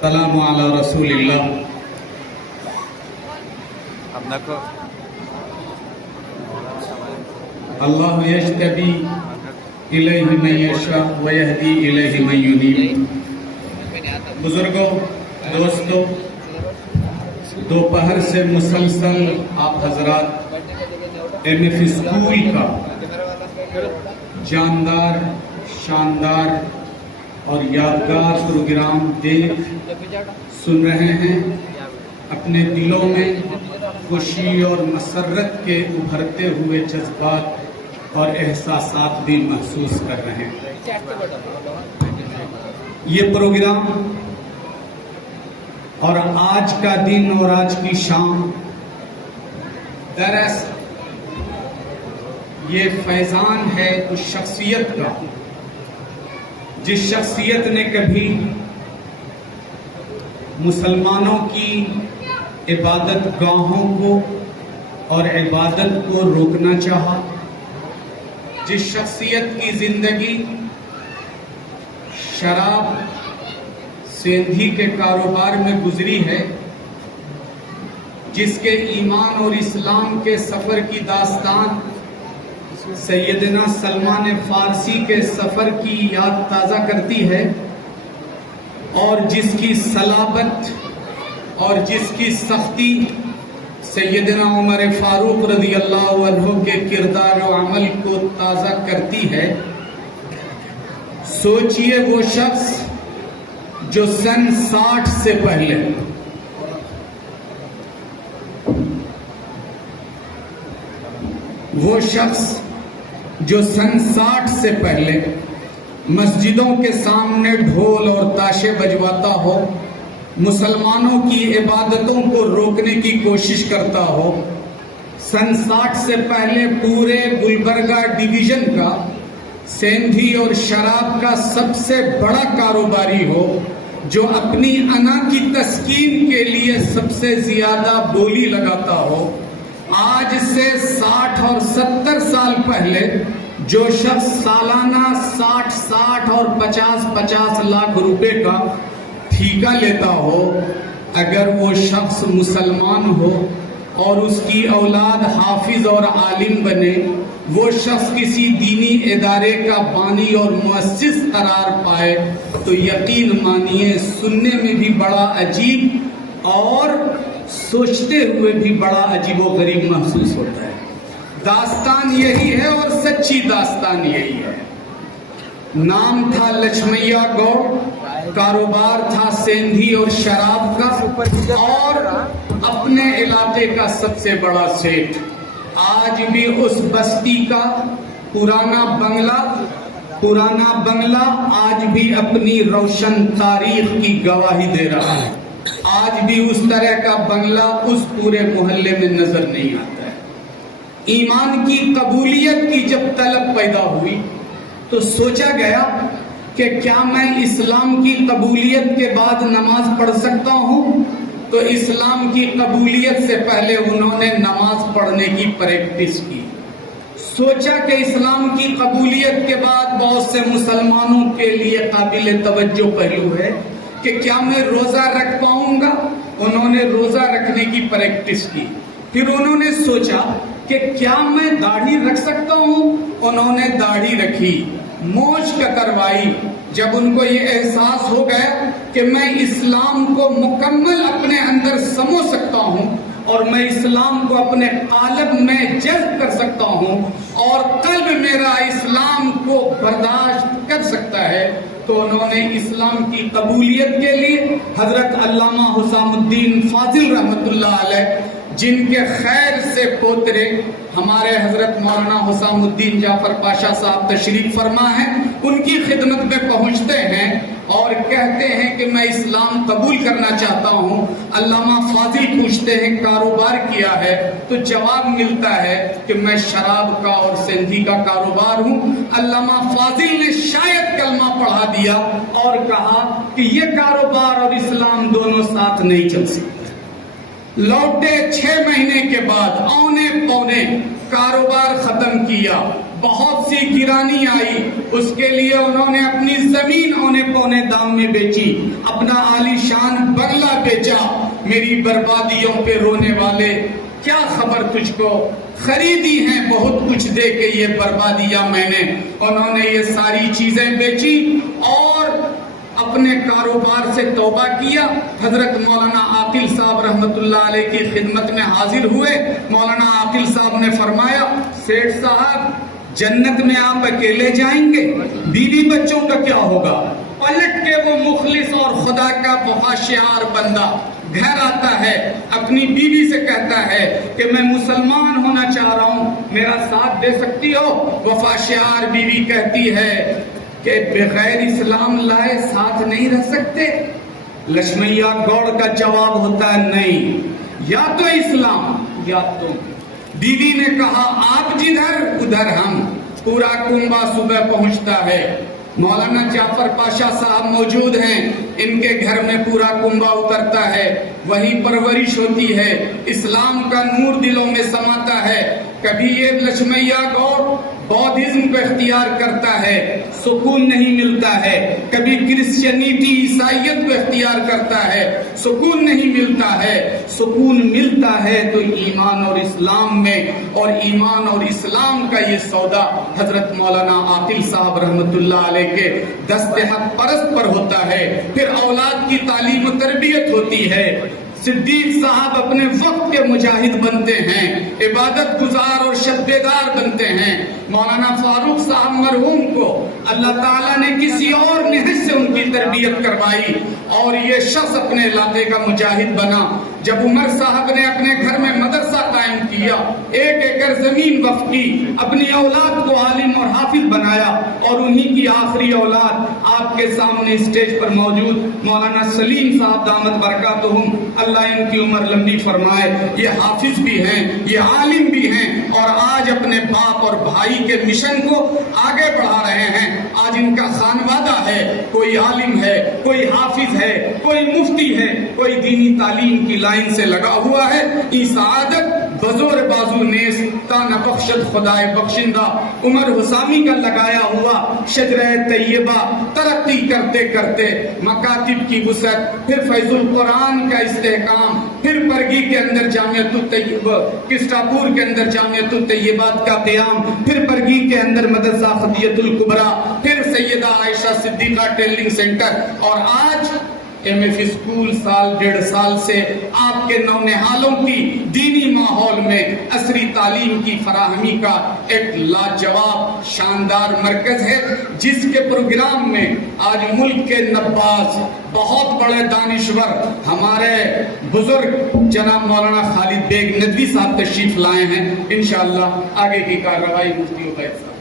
السلام علی رسول اللہ. اللہ یجتبی الیہ من یشاء ویہدی الیہ من ینیب. بزرگوں، دوستوں، دوپہر سے مسلسل آپ حضرات ایم ایف اسکول کا جاندار، شاندار اور یادگار پروگرام دیکھ سن رہے ہیں. اپنے دلوں میں خوشی اور مسرت کے ابھرتے ہوئے جذبات اور احساسات بھی محسوس کر رہے ہیں. یہ پروگرام اور آج کا دن اور آج کی شام دراصل یہ فیضان ہے اس شخصیت کا جس شخصیت نے کبھی مسلمانوں کی عبادت گاہوں کو اور عبادت کو روکنا چاہا، جس شخصیت کی زندگی شراب سیندھی کے کاروبار میں گزری ہے، جس کے ایمان اور اسلام کے سفر کی داستان سیدنا سلمان فارسی کے سفر کی یاد تازہ کرتی ہے، اور جس کی صلابت اور جس کی سختی سیدنا عمر فاروق رضی اللہ عنہ کے کردار و عمل کو تازہ کرتی ہے. سوچئے وہ شخص جو سن 60 سے پہلے مسجدوں کے سامنے ڈھول اور تاشے بجواتا ہو، مسلمانوں کی عبادتوں کو روکنے کی کوشش کرتا ہو، سن 60 سے پہلے پورے گلبرگہ ڈویژن کا سیندھی اور شراب کا سب سے بڑا کاروباری ہو، جو اپنی انا کی تسکین کے لیے سب سے زیادہ بولی لگاتا ہو. آج سے 60 اور 70 سال پہلے جو شخص سالانہ 60 اور 50 لاکھ روپے کا ٹھیکہ لیتا ہو، اگر وہ شخص مسلمان ہو اور اس کی اولاد حافظ اور عالم بنے، وہ شخص کسی دینی ادارے کا بانی اور مؤسس قرار پائے، تو یقین مانیے سننے میں بھی بڑا عجیب اور سوچتے ہوئے بھی بڑا عجیب و غریب محسوس ہوتا ہے. داستان یہی ہے اور سچی داستان یہی ہے. نام تھا لچھمیا گوڑ، کاروبار تھا سیندھی اور شراب کا، اور اپنے علاقے کا سب سے بڑا سیٹ. آج بھی اس بستی کا پرانا بنگلہ آج بھی اپنی روشن تاریخ کی گواہی دے رہا ہے. آج بھی اس طرح کا بنگلہ اس پورے محلے میں نظر نہیں آتا ہے. ایمان کی قبولیت کی جب طلب پیدا ہوئی تو سوچا گیا کہ کیا میں اسلام کی قبولیت کے بعد نماز پڑھ سکتا ہوں؟ تو اسلام کی قبولیت سے پہلے انہوں نے نماز پڑھنے کی پریکٹس کی. سوچا کہ اسلام کی قبولیت کے بعد بہت سے مسلمانوں کے لیے قابل توجہ پہلو ہے کہ کیا میں روزہ رکھ پاؤں گا؟ انہوں نے روزہ رکھنے کی پریکٹس کی. پھر انہوں نے سوچا کہ کیا میں داڑھی رکھ سکتا ہوں؟ انہوں نے داڑھی رکھی، موچ کروائی. جب ان کو یہ احساس ہو گیا کہ میں اسلام کو مکمل اپنے اندر سمو سکتا ہوں اور میں اسلام کو اپنے قالب میں جذب کر سکتا ہوں اور قلب میرا اسلام کو برداشت کر سکتا ہے، تو انہوں نے اسلام کی قبولیت کے لیے حضرت علامہ حسام الدین فاضل رحمۃ اللہ علیہ، جن کے خیر سے پوترے ہمارے حضرت مولانا حسام الدین جعفر پاشا صاحب تشریف فرما ہیں، ان کی خدمت میں پہنچتے ہیں اور کہتے ہیں کہ میں اسلام قبول کرنا چاہتا ہوں. علامہ فاضل پوچھتے ہیں کاروبار کیا ہے؟ تو جواب ملتا ہے کہ میں شراب کا اور سیندھی کا کاروبار ہوں. علامہ فاضل نے شاید کلمہ پڑھا دیا اور کہا کہ یہ کاروبار اور اسلام دونوں ساتھ نہیں چل سکتے. लौटे 6 महीने के बाद औने पौने कारोबार खत्म किया, बहुत सी गिरानी आई, उसके लिए उन्होंने अपनी जमीन औने पौने दाम में बेची, अपना आलीशान बंगला बेचा। मेरी बर्बादियों पे रोने वाले, क्या खबर तुझको, खरीदी हैं बहुत कुछ दे के ये बर्बादियां मैंने। उन्होंने ये सारी चीजें बेची और अपने कारोबार से तौबा किया। हजरत मौलाना आकिल साहब रहमतुल्लाह अलैह की खिदमत में हाजिर हुए। मौलाना आकिल साहब ने फरमाया, सेठ साहब जन्नत में आप अकेले जाएंगे, बीवी बच्चों का क्या होगा? पलट के वो मुखलिस और खुदा का वफाशियार बंदा घर आता है, अपनी बीवी से कहता है कि मैं मुसलमान होना चाह रहा हूं, मेरा साथ दे सकती हो? वफाशियार बीवी कहती है कि बगैर इस्लाम लाए साथ नहीं रह सकते। लक्ष्मैया गौड़ का जवाब होता है, नहीं, या तो इस्लाम या तुम। बीवी ने कहा, आप जिधर उधर हम। पूरा कुंबा सुबह पहुंचता है, मौलाना जाफर पाशा साहब मौजूद हैं, इनके घर में पूरा कुंबा उतरता है, वही परवरिश होती है, इस्लाम का नूर दिलों में समाता है। कभी ये लक्ष्मैया गौड़ बौद्धिज्म को इख्तियार करता है, सुकून नहीं मिलता है, कभी क्रिश्चियनिटी ईसाइयत को इख्तियार करता है, सुकून नहीं मिलता है। सुकून मिलता है तो ईमान और इस्लाम में, और ईमान और इस्लाम का ये सौदा हजरत मौलाना आकिल साहब रहमतुल्लाह अलैह के दस्ते हक परस्त पर होता है। फिर औलाद की तालीम और तरबियत होती है। सिद्दीक साहब अपने वक्त के मुजाहिद बनते हैं, इबादत गुजार और शब्बेदार बनते हैं। मौलाना फारूक साहब मरहूम को अल्लाह ताला ने किसी और नहज से उनकी तरबियत करवाई और ये शख्स अपने इलाके का मुजाहिद बना। जब उमर साहब ने अपने घर में मदरसा कायम किया, 1 एकड़ जमीन वक्फ की, अपनी औलाद को आलिम और हाफिज बनाया, और उन्हीं की आखिरी औलाद आपके सामने स्टेज पर मौजूद मौलाना सलीम साहब दामत बरकातुहुम, अल्लाह इनकी उम्र लंबी फरमाए, ये हाफिज भी हैं, ये आलिम भी हैं, और आज अपने बाप और भाई के मिशन को आगे बढ़ा रहे हैं। आज इनका खानवादा है, कोई आलिम है, कोई हाफिज है, कोई मुफ्ती है, कोई दीनी तालीम की लाइन से लगा हुआ है। इस आदत बजोर बाजू नेस ताना बख्शत खुदाए बख्शिंदा उमर हुसामी का लगाया हुआ शजरे तैयबा तरक्की करते करते मकातिब की वुसअत, फिर फैजुल कुरान का इस्तेहकाम, फिर बरगी के अंदर जामियतुत तैयब, किस्टापुर के अंदर जामियतुत तैयबात का क़याम, फिर बरगी के अंदर मदरसा खदियतुल कुबरा, फिर सैयदा आयशा सिद्दीका टेलरिंग सेंटर, और आज MF स्कूल साल 1.5 साल से आपके नौनिहालों की दीनी माहौल में असरी तालीम की फराहमी का एक लाजवाब शानदार मरकज है, जिसके प्रोग्राम में आज मुल्क के नब्बाज बहुत बड़े दानिश्वर हमारे बुजुर्ग जनाब मौलाना खालिद बेग नदवी साहब तशरीफ लाए हैं। इंशाअल्लाह आगे की कार्रवाई मुफ्ती उबैद साहब।